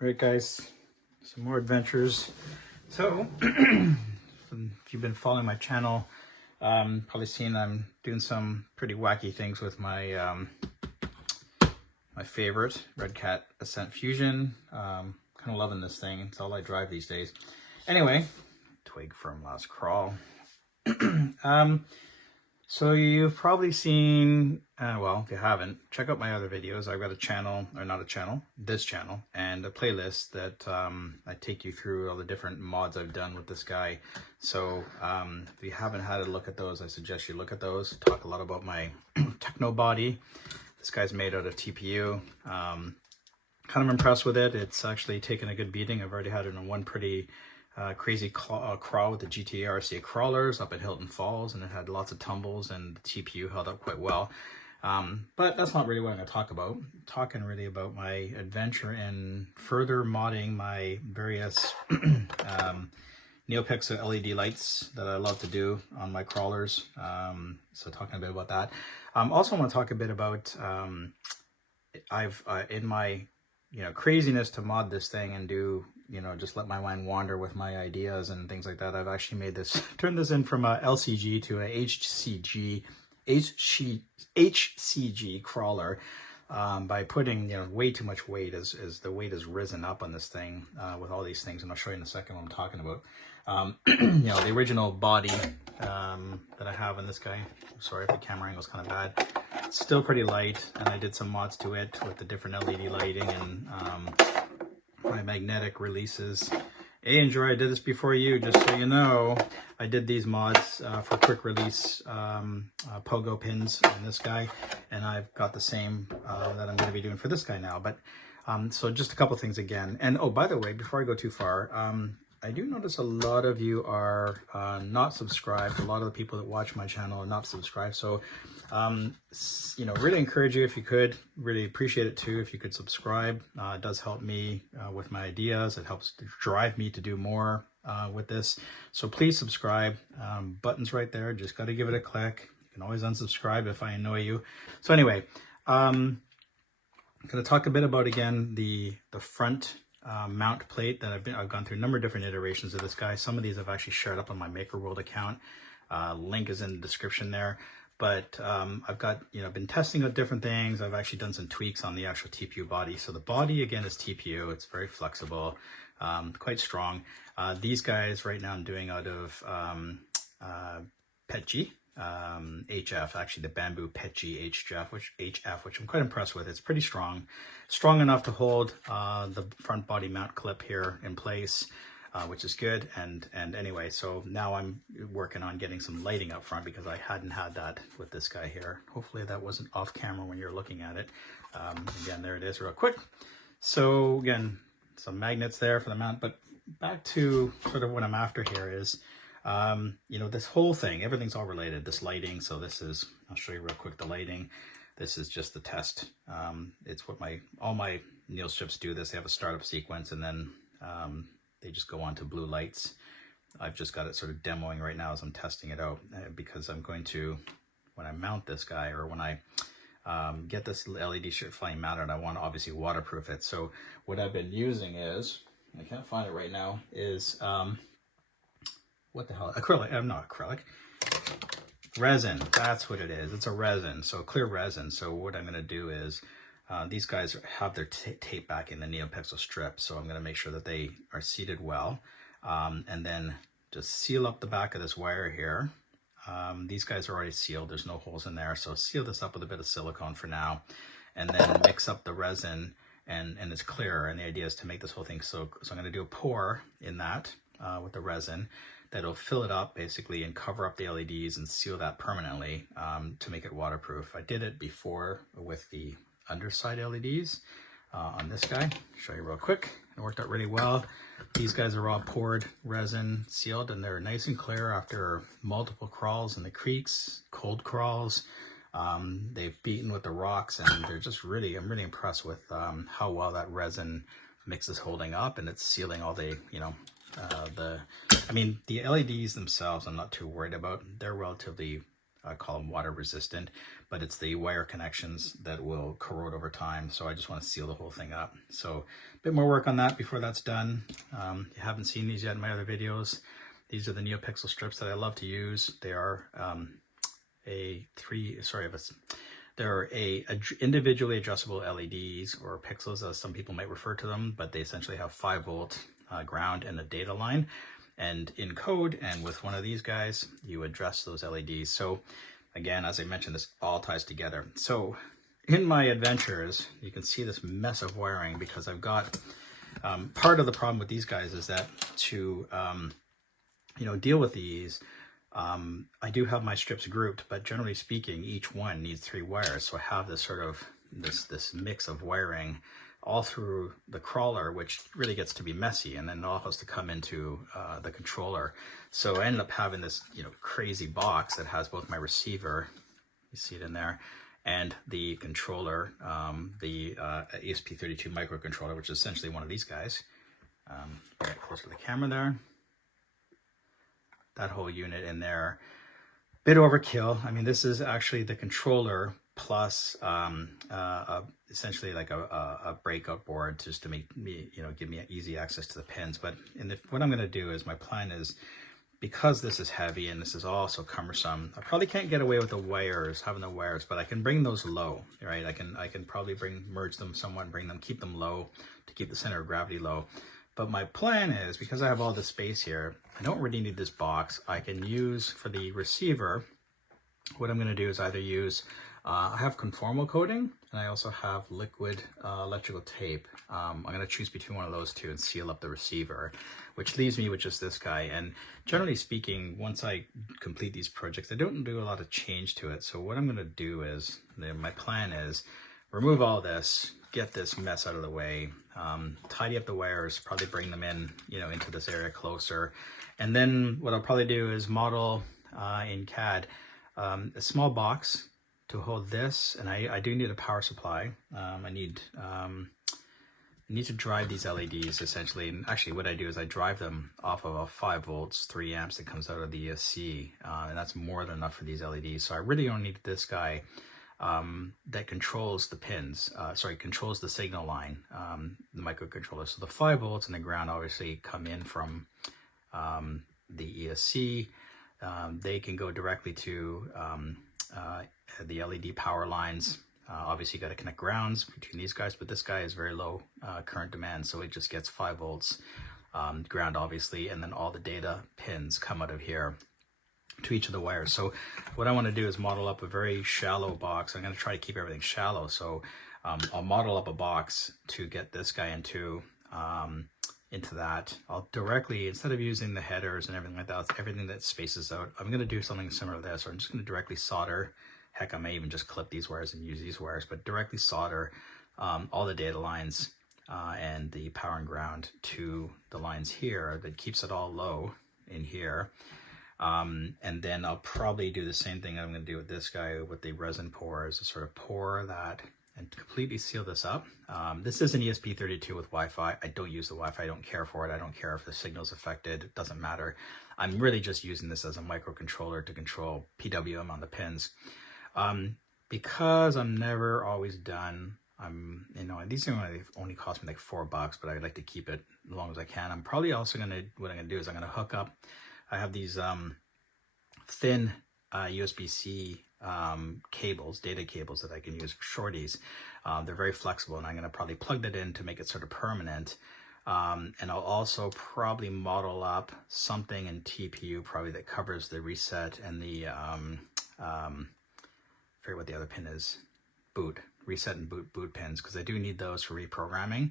All right, guys, some more adventures. So, if you've been following my channel, probably seen I'm doing some pretty wacky things with my my favorite Redcat Ascent Fusion. Kind of loving this thing. It's all I drive these days. Anyway, twig from last crawl. So you've probably seen, well, if you haven't, check out my other videos. I've got a channel, or not a channel, this channel, and a playlist that I take you through all the different mods I've done with this guy. So if you haven't had a look at those, I suggest you look at those. Talk a lot about my TechnoBody. This guy's made out of TPU. Kind of impressed with it. It's actually taken a good beating. I've already had it in one pretty crazy crawl with the GTA RC crawlers up at Hilton Falls, and it had lots of tumbles, and the TPU held up quite well. But that's not really what I'm going to talk about. I'm talking really about my adventure in further modding my various NeoPixel LED lights that I love to do on my crawlers. So talking a bit about that. Also want to talk a bit about in my craziness to mod this thing and do, just let my mind wander with my ideas and things like that. I've actually made this, turned this in from a LCG to a HCG crawler by putting, way too much weight as the weight has risen up on this thing with all these things. And I'll show you in a second what I'm talking about. The original body that I have in this guy, sorry if the camera angle is kind of bad, still pretty light, and I did some mods to it with the different LED lighting and my magnetic releases. Hey, Enjoy, I did this before you, just so you know. I did these mods for quick release pogo pins on this guy, and I've got the same that I'm going to be doing for this guy now. But so just a couple things again. And oh, by the way, before I go too far, I do notice a lot of you are not subscribed. A lot of the people that watch my channel are not subscribed. So, really encourage you if you could. Really appreciate it too if you could subscribe. It does help me with my ideas. It helps drive me to do more with this. So please subscribe. Button's right there. Just got to give it a click. You can always unsubscribe if I annoy you. So anyway, I'm going to talk a bit about, again, the front mount plate that I've gone through a number of different iterations of this guy. Some of these I've actually shared up on my Maker World account. Link is in the description there. But I've got, been testing out different things. I've actually done some tweaks on the actual TPU body. So the body, again, is TPU. It's very flexible, quite strong. These guys right now I'm doing out of PETG. HF, actually the bamboo PETG HF, which I'm quite impressed with. It's pretty strong enough to hold the front body mount clip here in place, which is good. And anyway, so now I'm working on getting some lighting up front because I hadn't had that with this guy here. Hopefully that wasn't off camera when you're looking at it. Again, there it is real quick. So again, some magnets there for the mount, but back to sort of what I'm after here is, this whole thing, everything's all related, this lighting. So this is, I'll show you real quick the lighting. This is just the test. It's what all my Neo strips do this. They have a startup sequence, and then they just go on to blue lights. I've just got it sort of demoing right now as I'm testing it out, because I'm going to, when I mount this guy, or when I get this LED strip flame mounted, I want to obviously waterproof it. So what I've been using is, I can't find it right now, is what the hell? Acrylic. Not acrylic. Resin. That's what it is. It's a resin. So clear resin. So what I'm going to do is, these guys have their tape back in the NeoPixel strip. So I'm going to make sure that they are seated well. And then just seal up the back of this wire here. These guys are already sealed. There's no holes in there. So seal this up with a bit of silicone for now. And then mix up the resin, and it's clear. And the idea is to make this whole thing so I'm going to do a pour in that with the resin. That'll fill it up basically and cover up the LEDs and seal that permanently to make it waterproof. I did it before with the underside LEDs on this guy. Show you real quick. It worked out really well. These guys are all poured resin sealed, and they're nice and clear after multiple crawls in the creeks, cold crawls. They've beaten with the rocks, and they're just really, I'm really impressed with how well that resin mix is holding up, and it's sealing all the, the LEDs themselves I'm not too worried about. They're relatively call them water resistant, but it's the wire connections that will corrode over time. So I just want to seal the whole thing up. So a bit more work on that before that's done. You haven't seen these yet in my other videos. These are the NeoPixel strips that I love to use. They are they're individually adjustable LEDs, or pixels as some people might refer to them, but they essentially have 5-volt ground and a data line. And in code and with one of these guys, you address those LEDs. So again, as I mentioned, this all ties together. So in my adventures, you can see this mess of wiring because I've got, part of the problem with these guys is that to, deal with these, I do have my strips grouped, but generally speaking, each one needs 3 wires. So I have this sort of, this mix of wiring all through the crawler, which really gets to be messy, and then it all has to come into the controller. So I ended up having this, crazy box that has both my receiver, you see it in there, and the controller, the ESP32 microcontroller, which is essentially one of these guys. Bring it closer to the camera there. That whole unit in there, bit overkill. I mean, this is actually the controller plus essentially like a breakout board just to make me, give me easy access to the pins. But what I'm going to do is, my plan is, because this is heavy and this is all so cumbersome, I probably can't get away with the wires, having the wires, but I can bring those low, right? I can probably merge them somewhat, keep them low to keep the center of gravity low. But my plan is, because I have all this space here, I don't really need this box. I can use, for the receiver, what I'm going to do is either use, I have conformal coating, and I also have liquid electrical tape. I'm going to choose between one of those two and seal up the receiver, which leaves me with just this guy. And generally speaking, once I complete these projects, I don't do a lot of change to it. So what I'm going to do is, my plan is, remove all this, get this mess out of the way, tidy up the wires, probably bring them in, into this area closer. And then what I'll probably do is model in CAD a small box to hold this. And I do need a power supply. I need to drive these LEDs essentially. And actually what I do is I drive them off of a 5 volts, 3 amps that comes out of the ESC. And that's more than enough for these LEDs. So I really don't need this guy that controls the pins, controls the signal line, the microcontroller. So the 5 volts and the ground obviously come in from the ESC. They can go directly to the LED power lines. Obviously you got to connect grounds between these guys, but this guy is very low current demand, so it just gets 5 volts ground obviously, and then all the data pins come out of here to each of the wires. So what I want to do is model up a very shallow box. I'm going to try to keep everything shallow. So I'll model up a box to get this guy into that. I'll directly, instead of using the headers and everything like that, everything that spaces out, I'm going to do something similar to this. Or I'm just going to directly solder. Heck, I may even just clip these wires and use these wires, but directly solder all the data lines and the power and ground to the lines here. That keeps it all low in here. And then I'll probably do the same thing I'm going to do with this guy with the resin pores, to sort of pour that and completely seal this up. This is an ESP32 with Wi-Fi. I don't use the Wi-Fi. I don't care for it. I don't care if the signal's affected. It doesn't matter. I'm really just using this as a microcontroller to control PWM on the pins. Because I'm never always done, these only cost me like $4, but I'd like to keep it as long as I can. I'm probably also what I'm going to do is I'm going to hook up, I have these thin USB-C cables, data cables that I can use for shorties. They're very flexible, and I'm going to probably plug that in to make it sort of permanent. And I'll also probably model up something in TPU probably that covers the reset and the, I forget what the other pin is, reset and boot pins, because I do need those for reprogramming.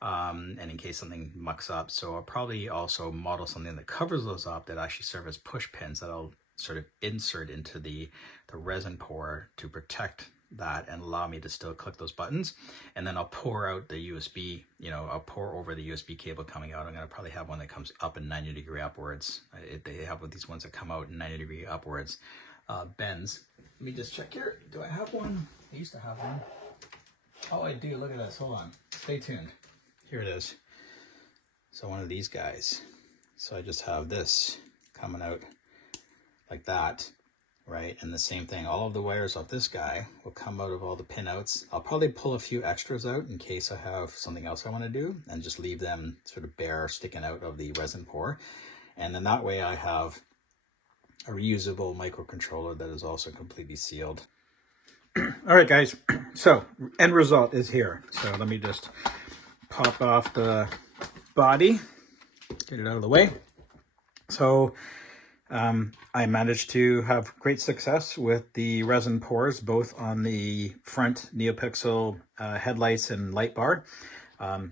And in case something mucks up. So I'll probably also model something that covers those up that actually serve as push pins that I'll sort of insert into the resin pour to protect that and allow me to still click those buttons. And then I'll pour out the USB, I'll pour over the USB cable coming out. I'm going to probably have one that comes up in 90-degree upwards. They have these ones that come out in 90-degree upwards bends. Let me just check here. Do I have one? I used to have one. Oh, I do. Look at this. Hold on. Stay tuned. Here it is. So one of these guys. So I just have this coming out like that, right? And the same thing, all of the wires of this guy will come out of all the pinouts. I'll probably pull a few extras out in case I have something else I want to do, and just leave them sort of bare, sticking out of the resin pour. And then that way I have a reusable microcontroller that is also completely sealed. All right, guys, so end result is here. So let me just pop off the body, get it out of the way. So I managed to have great success with the resin pours, both on the front NeoPixel headlights and light bar.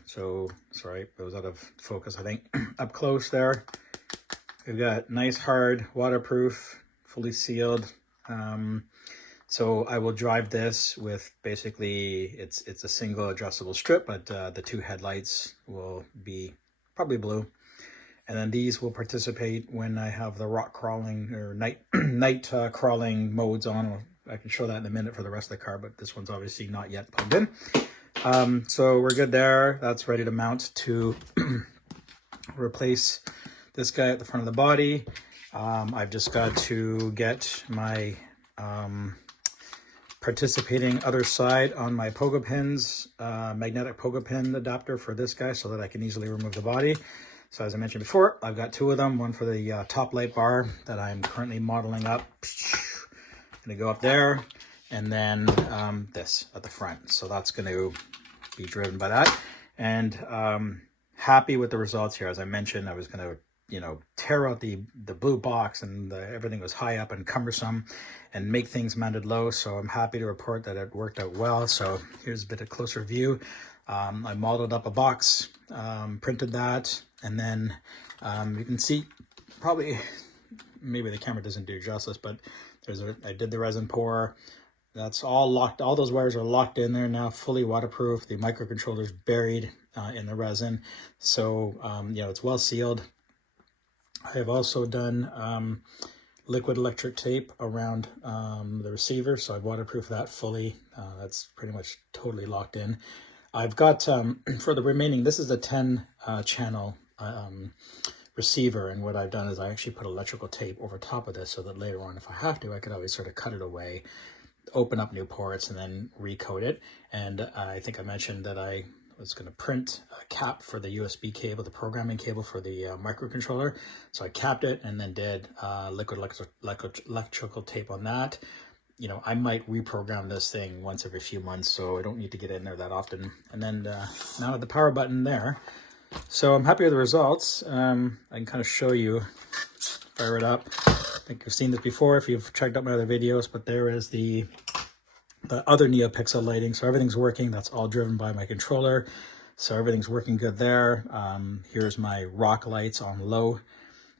So, sorry, it was out of focus, I think. Up close there, we've got nice, hard, waterproof, fully sealed. So I will drive this with basically, it's a single adjustable strip, but the two headlights will be probably blue. And then these will participate when I have the rock crawling or night crawling modes on. I can show that in a minute for the rest of the car, but this one's obviously not yet plugged in. So we're good there. That's ready to mount to replace this guy at the front of the body. I've just got to get my participating other side on my pogo pins, magnetic pogo pin adapter for this guy so that I can easily remove the body. So as I mentioned before, I've got two of them, one for the top light bar that I'm currently modeling up. Gonna go up there, and then this at the front. So that's going to be driven by that. And happy with the results here. As I mentioned, I was going to, you know, tear out the blue box, and everything was high up and cumbersome, and make things mounted low. So I'm happy to report that it worked out well. So here's a bit of closer view. I modeled up a box, printed that, and then you can see, probably, maybe the camera doesn't do justice, but I did the resin pour. That's all locked. All those wires are locked in there now, fully waterproof. The microcontroller's buried in the resin. So, you know, it's well sealed. I have also done liquid electric tape around the receiver, so I've waterproofed that fully. That's pretty much totally locked in. I've got, for the remaining, this is a 10 channel receiver, and what I've done is I actually put electrical tape over top of this so that later on, if I have to, I could always sort of cut it away, open up new ports, and then recode it. And I think I mentioned that I was going to print a cap for the USB cable, the programming cable for the microcontroller. So I capped it and then did liquid electrical tape on that. You know, I might reprogram this thing once every few months, so I don't need to get in there that often. And then now the power button there. So I'm happy with the results. I can kind of show you, fire it up. I think you've seen this before if you've checked out my other videos, but there is the other NeoPixel lighting. So everything's working. That's all driven by my controller. So everything's working good there. Here's my rock lights on low,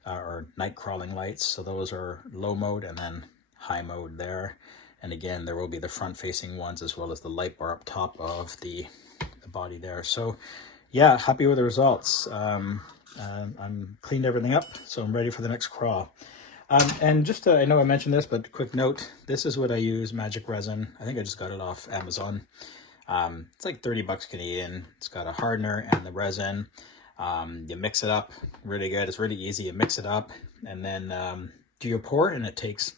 or night crawling lights. So those are low mode, and then high mode there. And again, there will be the front facing ones as well as the light bar up top of the body there. So yeah, happy with the results. I'm cleaned everything up, so I'm ready for the next crawl. And just I know I mentioned this, but quick note, this is what I use, magic resin. I think I just got it off Amazon. It's like 30 bucks Canadian. It's got a hardener and the resin. You mix it up really good. It's really easy. You mix it up and then do your pour, and it takes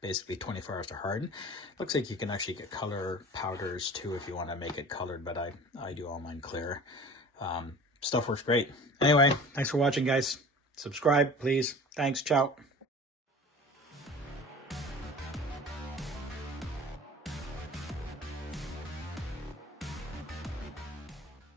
basically 24 hours to harden. Looks like you can actually get color powders too if you want to make it colored, but I do all mine clear. Stuff works great. Anyway, thanks for watching, guys. Subscribe, please. Thanks. Ciao.